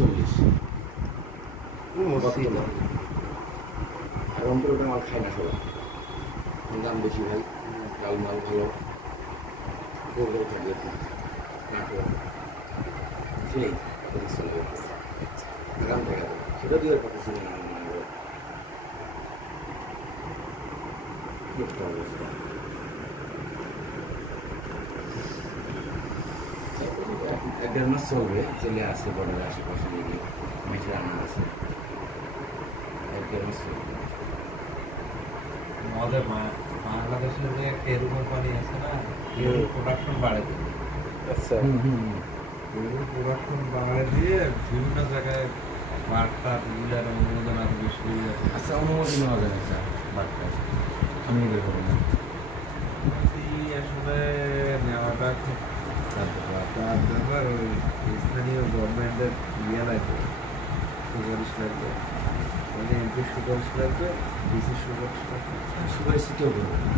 40 আর রংপুরে মাল খায় না সবাই, দাম বেশি ভাই, ডাল মাল ভালো, গোবর থাকবে নাটক সেই চলবে গ্রাম দেখা যাবে, সেটা দিয়ে কথা শুনে এক দেড় মাস চলবে, চলে আসে বর্ডারের আশেপাশে দিকে মেঘ রান্না আছে, এক দেড় মাস চলবে। আমাদের বাংলাদেশের যে তেল কোম্পানি আছে না, তেল প্রোডাকশন বাড়ে দিবে। আচ্ছা তেল প্রোডাকশন বাড়ে দিয়ে বিভিন্ন জায়গায় বার্তা বিলার অনুমোদন আরো বেশি হয়ে যাচ্ছে। আচ্ছা অনুমোদন নেওয়া যাবে স্যার বার্তা আমি বের করবো না আসলে নেওয়াটা খুব তার ব্যাপার, ওই স্থানীয় গভর্নমেন্টের ইয়ে লাগবে, সুপারিশ লাগবে, মানে এমপি সুপারিশ লাগবে, ডিসি সুপারিশ লাগবে, সুপারিশ কেউ করবে না।